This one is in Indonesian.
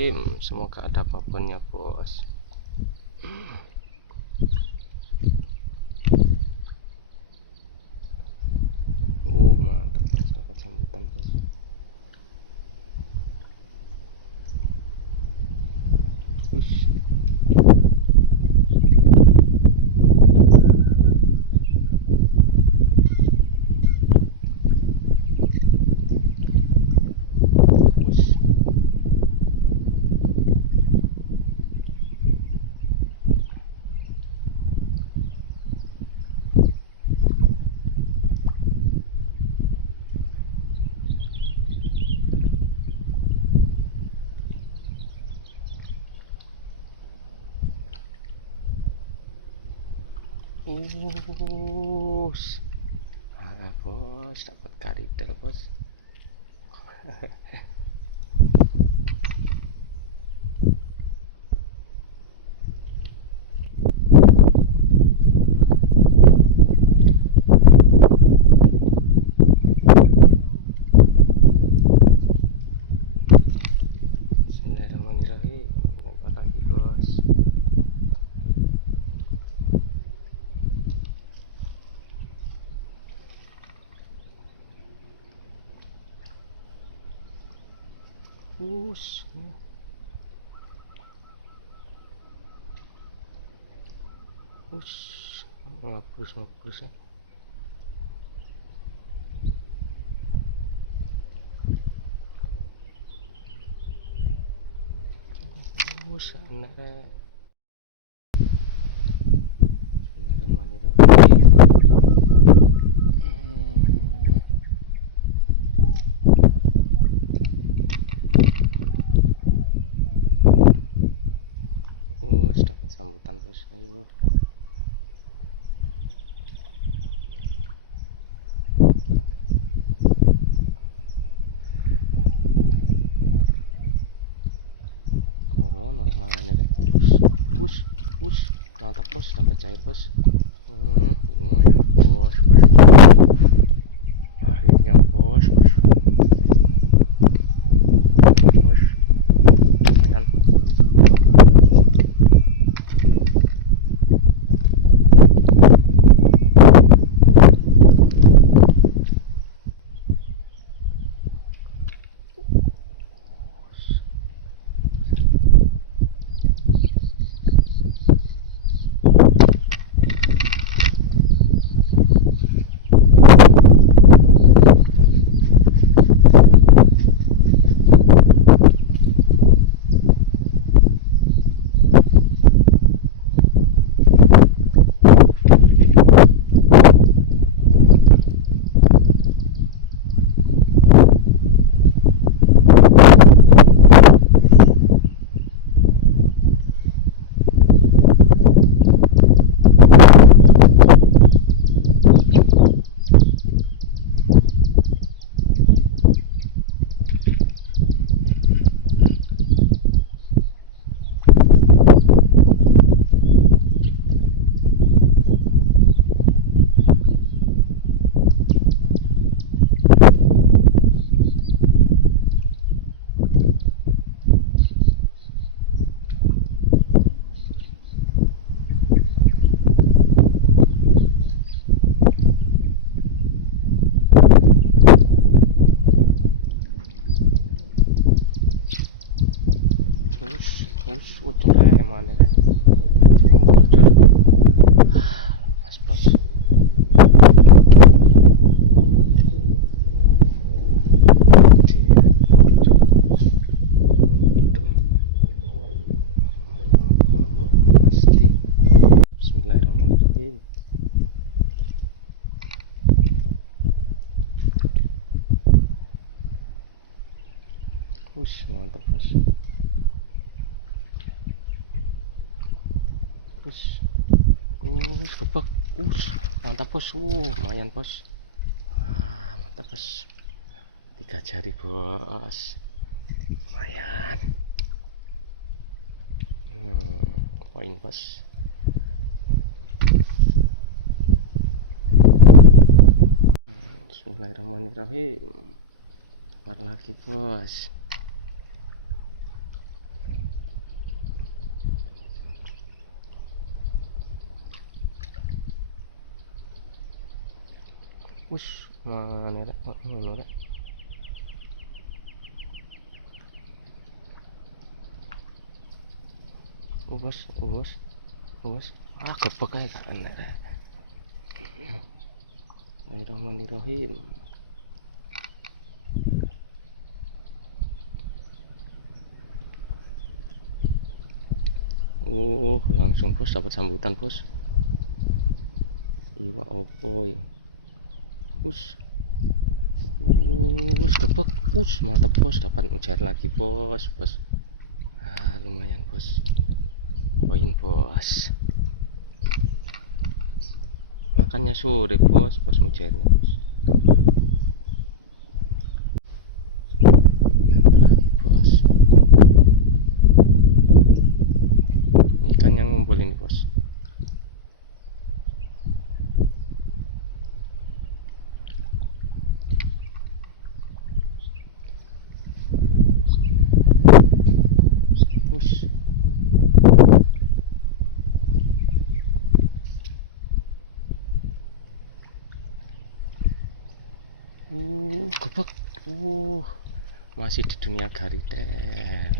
Bismillahirrahmanirrahim. Semoga ada apapun ya bos. Bos, dapat karidel bos. Bismillahirrahmanirrahim. Nambah lagi bos. Us, ngapus ya. Aneh. Mantap bos. Kebak. Mantap bos. Lumayan bos. Mantap bos. 3 jari bos. Lumayan. Poin bos. Bismillahirrahmanirrahim. Lagi bos. Us, mana rek? Mana rek? Bos. Ah, kepek aja kan rek. Bismillahirrahmanirrahim. Langsung bos dapat sambutan bos. Ya ampun. Bos, dapat bos, mantap bos, dapat mencari lagi bos. Lumayan bos, poin bos. Makannya sore bos, pas mencari bos. Lagi bos, ikan yang ngumpul ini bos. Kepek. Masih di dunia Gariden.